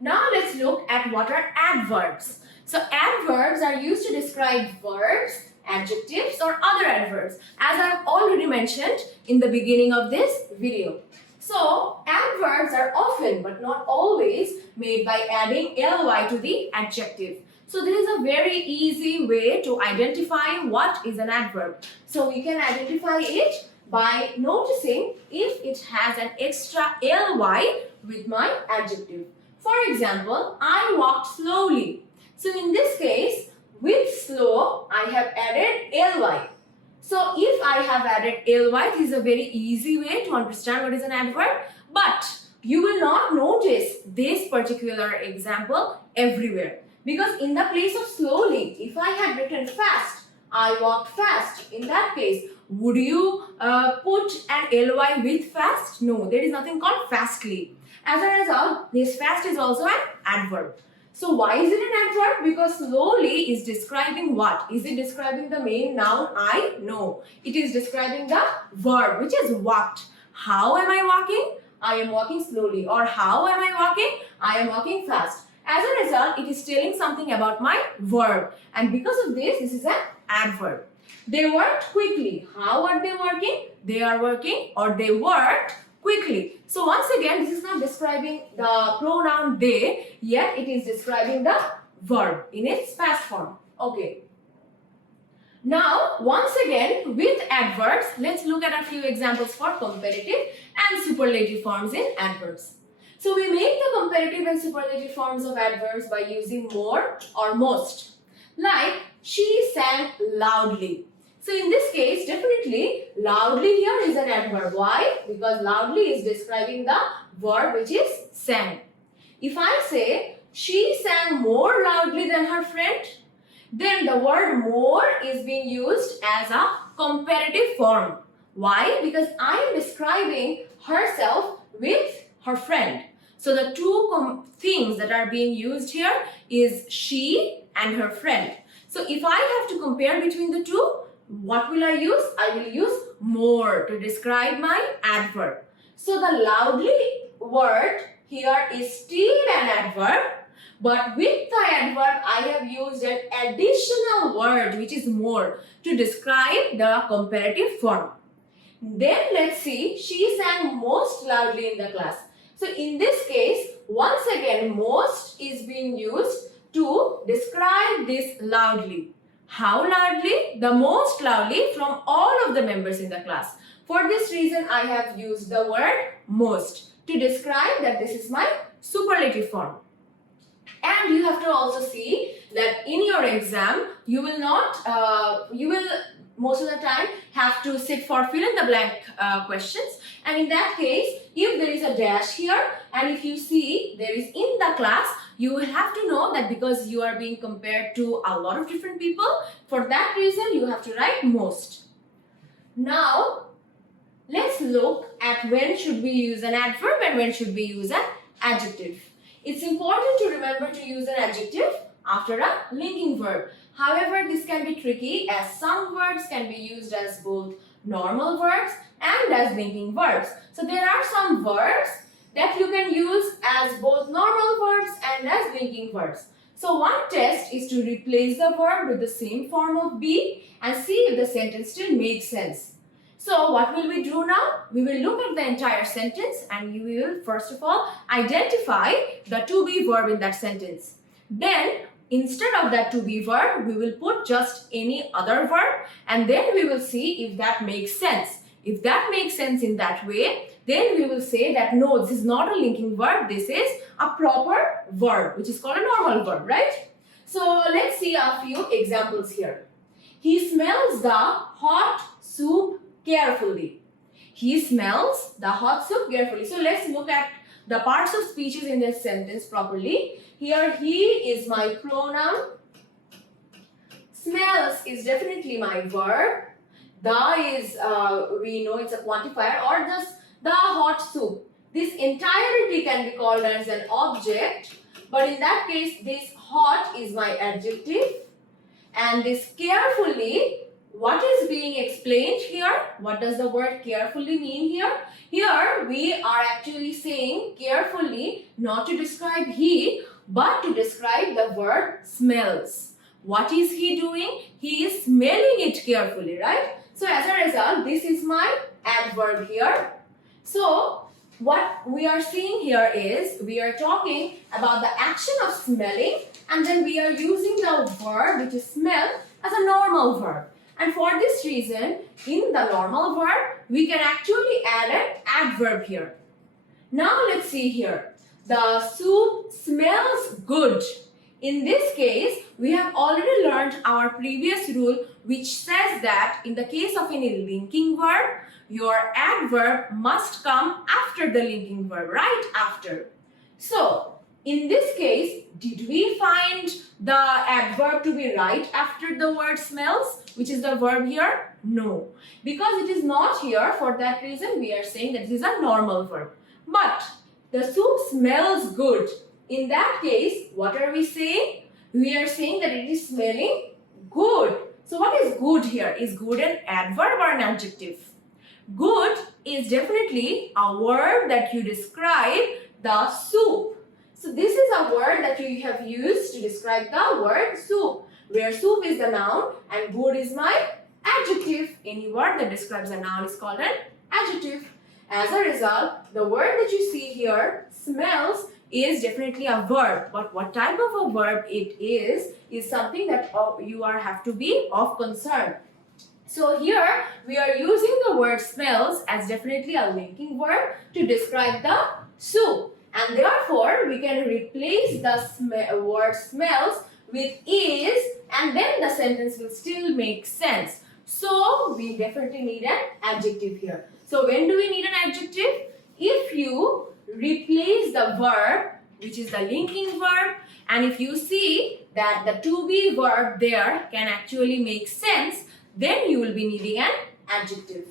Now let's look at what are adverbs. So adverbs are used to describe verbs, adjectives or other adverbs, as I have already mentioned in the beginning of this video. So adverbs are often but not always made by adding ly to the adjective. So this is a very easy way to identify what is an adverb. So we can identify it by noticing if it has an extra ly with my adjective. For example, I walked slowly. So in this case, with slow, I have added ly. So if I have added ly, this is a very easy way to understand what is an adverb. But you will not notice this particular example everywhere. Because in the place of slowly, if I had written fast, I walked fast. In that case, would you put an ly with fast? No, there is nothing called fastly. As a result, this fast is also an adverb. So why is it an adverb? Because slowly is describing what? Is it describing the main noun I? No. It is describing the verb, which is walked. How am I walking? I am walking slowly. Or how am I walking? I am walking fast. As a result, it is telling something about my verb. And because of this is an adverb. They worked quickly. How are they working? They are working or they worked quickly. So once again, this is not describing the pronoun they, yet it is describing the verb in its past form. Okay. Now, once again, with adverbs, let's look at a few examples for comparative and superlative forms in adverbs. So we make the comparative and superlative forms of adverbs by using more or most. Like, she sang loudly. So in this case, definitely, loudly here is an adverb. Why? Because loudly is describing the verb which is sang. If I say, she sang more loudly than her friend, then the word more is being used as a comparative form. Why? Because I am describing herself with her friend. So the two things that are being used here is she and her friend. So if I have to compare between the two, what will I use? I will use more to describe my adverb. So the loudly word here is still an adverb, but with the adverb I have used an additional word which is more to describe the comparative form. Then let's see, she sang most loudly in the class. So in this case, once again, most is being used to describe this loudly. How loudly? The most loudly from all of the members in the class. For this reason, I have used the word most to describe that this is my superlative form. And you have to also see that in your exam, you will most of the time have to sit for fill in the blank questions. And in that case, if there is a dash here and if you see there is in the class, you will have to know that because you are being compared to a lot of different people, for that reason you have to write most. Now, let's look at when should we use an adverb and when should we use an adjective. It's important to remember to use an adjective after a linking verb. However, this can be tricky as some verbs can be used as both normal verbs and as linking verbs. So there are some verbs that you can use as both normal verbs and as linking verbs. So one test is to replace the verb with the same form of be and see if the sentence still makes sense. So what will we do now? We will look at the entire sentence and we will first of all identify the to be verb in that sentence. Then instead of that to be verb, we will put just any other verb and then we will see if that makes sense. If that makes sense in that way, then we will say that no, this is not a linking verb, this is a proper verb, which is called a normal verb, right? So let's see a few examples here. He smells the hot soup carefully. He smells the hot soup carefully. So let's look at the parts of speeches in this sentence properly. Here, he is my pronoun. Smells is definitely my verb. The is, we know it's a quantifier, or just the hot soup. This entirety can be called as an object, but in that case, this hot is my adjective, and this carefully what is being explained here? What does the word carefully mean here? Here we are actually saying carefully not to describe he, but to describe the verb smells. What is he doing? He is smelling it carefully, right? So as a result, this is my adverb here. So what we are seeing here is we are talking about the action of smelling, and then we are using the verb, which is smell, as a normal verb. And for this reason, in the normal verb, we can actually add an adverb here. Now let's see here. The soup smells good. In this case, we have already learned our previous rule, which says that in the case of any linking verb, your adverb must come after the linking verb, right after. So, in this case, did we find the adverb to be right after the word smells, which is the verb here? No. Because it is not here, for that reason we are saying that this is a normal verb. But the soup smells good. In that case, what are we saying? We are saying that it is smelling good. So what is good here? Is good an adverb or an adjective? Good is definitely a word that you describe the soup. So this is a word that you have used to describe the word soup, where soup is the noun and good is my adjective. Any word that describes a noun is called an adjective. As a result, the word that you see here, smells, is definitely a verb. But what type of a verb it is something that you have to be of concern. So here we are using the word smells as definitely a linking verb to describe the soup. And therefore, we can replace the word smells with is, and then the sentence will still make sense. So, we definitely need an adjective here. So, when do we need an adjective? If you replace the verb, which is the linking verb, and if you see that the to be verb there can actually make sense, then you will be needing an adjective.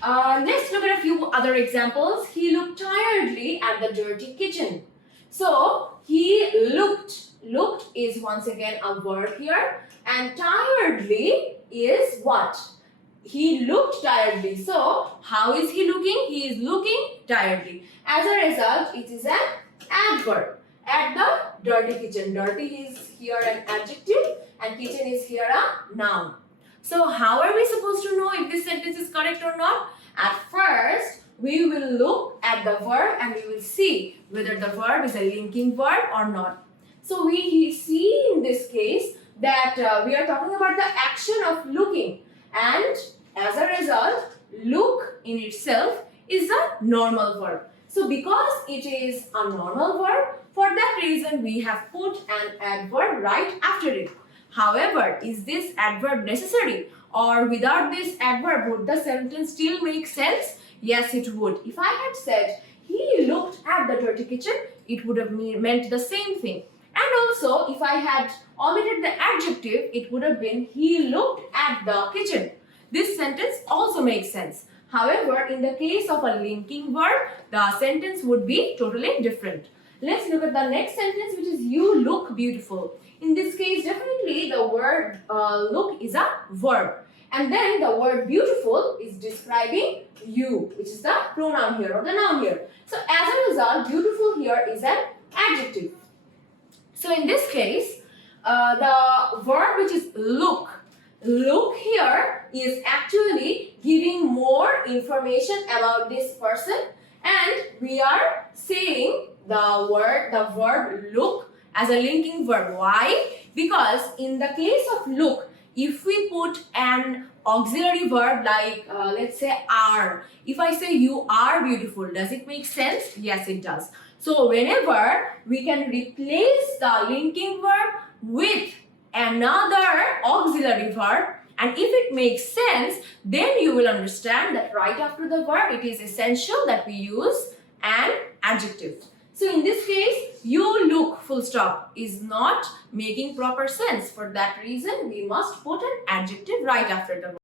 Let's look at a few other examples. He looked tiredly at the dirty kitchen. So, he looked. Looked is once again a verb here. And tiredly is what? He looked tiredly. So, how is he looking? He is looking tiredly. As a result, it is an adverb. At the dirty kitchen. Dirty is here an adjective and kitchen is here a noun. So how are we supposed to know if this sentence is correct or not? At first, we will look at the verb and we will see whether the verb is a linking verb or not. So we see in this case that we are talking about the action of looking, and as a result, look in itself is a normal verb. So because it is a normal verb, for that reason we have put an adverb right after it. However, is this adverb necessary, or without this adverb would the sentence still make sense? Yes, it would. If I had said he looked at the dirty kitchen, it would have meant the same thing. And also, if I had omitted the adjective, it would have been he looked at the kitchen. This sentence also makes sense. However, in the case of a linking verb, the sentence would be totally different. Let's look at the next sentence, which is you look beautiful. In this case, definitely the word look is a verb. And then the word beautiful is describing you, which is the pronoun here or the noun here. So as a result, beautiful here is an adjective. So in this case, the verb which is look. Look here is actually giving more information about this person, and we are saying the verb look as a linking verb. Why? Because in the case of look, if we put an auxiliary verb like let's say are, if I say you are beautiful, does it make sense? Yes, it does. So whenever we can replace the linking verb with another auxiliary verb, and if it makes sense, then you will understand that right after the verb it is essential that we use an adjective. So in this case, you look full stop is not making proper sense. For that reason, we must put an adjective right after the verb.